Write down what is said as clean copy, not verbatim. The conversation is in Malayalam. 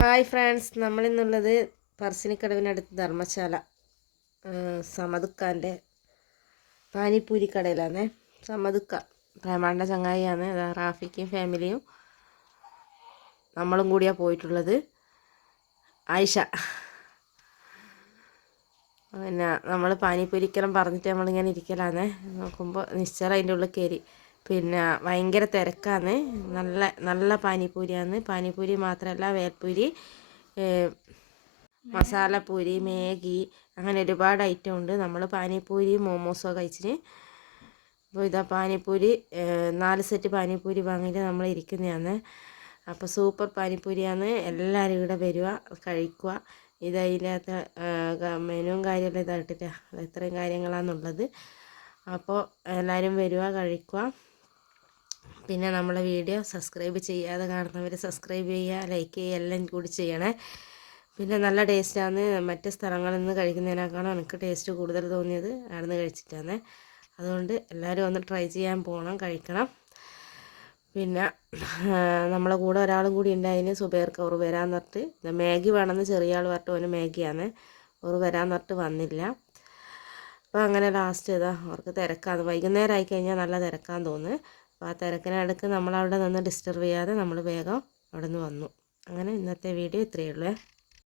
ഹായ് ഫ്രണ്ട്സ്, നമ്മളിന്നുള്ളത് പറശ്ശിനിക്കടവിനടുത്ത് ധർമ്മശാല സമദുക്കാൻ്റെ പാനിപ്പൂരി കടയിലാണ്. സമദുക്ക പ്രേമാണ്ട ചങ്ങായിയാണ്. റാഫിക്കും ഫാമിലിയും നമ്മളും കൂടിയാണ് പോയിട്ടുള്ളത്. ആയിഷ പിന്നെ നമ്മൾ പാനിപ്പൂരിക്കെല്ലാം പറഞ്ഞിട്ട് നമ്മളിങ്ങനെ ഇരിക്കലാണ്. നോക്കുമ്പോൾ നിശ്ചയം അതിൻ്റെ ഉള്ളിൽ കയറി. പിന്നെ ഭയങ്കര തിരക്കാണ്. നല്ല നല്ല പാനിപ്പൂരിയാണ്. പാനിപ്പൂരി മാത്രമല്ല, വേൽപ്പൂരി, മസാലപ്പൂരി, മാഗി, അങ്ങനെ ഒരുപാട് ഐറ്റം ഉണ്ട്. നമ്മൾ പാനിപ്പൂരി മോമോസോ കഴിച്ചിന്. അപ്പോൾ ഇതാ പാനിപ്പൂരി 4 സെറ്റ് പാനിപ്പൂരി വാങ്ങിയിട്ട് നമ്മൾ ഇരിക്കുന്നതാണ്. അപ്പോൾ സൂപ്പർ പാനിപ്പൂരിയാണ്. എല്ലാവരും ഇവിടെ വരിക, കഴിക്കുക. ഇതിനകത്ത് മെനുവും കാര്യമെല്ലാം ഇതായിട്ടില്ല, ഇത്രയും കാര്യങ്ങളാണുള്ളത്. അപ്പോൾ എല്ലാവരും വരിക, കഴിക്കുക. പിന്നെ നമ്മളെ വീഡിയോ സബ്സ്ക്രൈബ് ചെയ്യാതെ കാണുന്നവർ സബ്സ്ക്രൈബ് ചെയ്യുക, ലൈക്ക് ചെയ്യുക, എല്ലാം കൂടി ചെയ്യണേ. പിന്നെ നല്ല ടേസ്റ്റാണ്. മറ്റ് സ്ഥലങ്ങളിൽ നിന്ന് കഴിക്കുന്നതിനേക്കാളും എനിക്ക് ടേസ്റ്റ് കൂടുതൽ തോന്നിയത് അവിടെ നിന്ന് കഴിച്ചിട്ടാണ്. അതുകൊണ്ട് എല്ലാവരും ഒന്ന് ട്രൈ ചെയ്യാൻ പോകണം, കഴിക്കണം. പിന്നെ നമ്മളെ കൂടെ ഒരാളും കൂടി ഉണ്ടായതിന് സുബൈർക്ക് അവർ വരാൻ പറഞ്ഞിട്ട് മാഗി വേണമെന്ന് ചെറിയ ആൾ പറഞ്ഞിട്ട് ഓന് മാഗിയാണ്. അവർ വരാൻ പറഞ്ഞിട്ട് വന്നില്ല. അപ്പോൾ അങ്ങനെ ലാസ്റ്റ് ഇതാ അവർക്ക് തിരക്കാണ്. വൈകുന്നേരം ആയിക്കഴിഞ്ഞാൽ നല്ല തിരക്കാന്ന് തോന്നുന്നു. അപ്പോൾ ആ തിരക്കിനിടയ്ക്ക് നമ്മളവിടെ നിന്ന് ഡിസ്റ്റർബ് ചെയ്യാതെ നമ്മൾ വേഗം അവിടെ നിന്ന് വന്നു. അങ്ങനെ ഇന്നത്തെ വീഡിയോ ഇത്രയേ ഉള്ളൂ.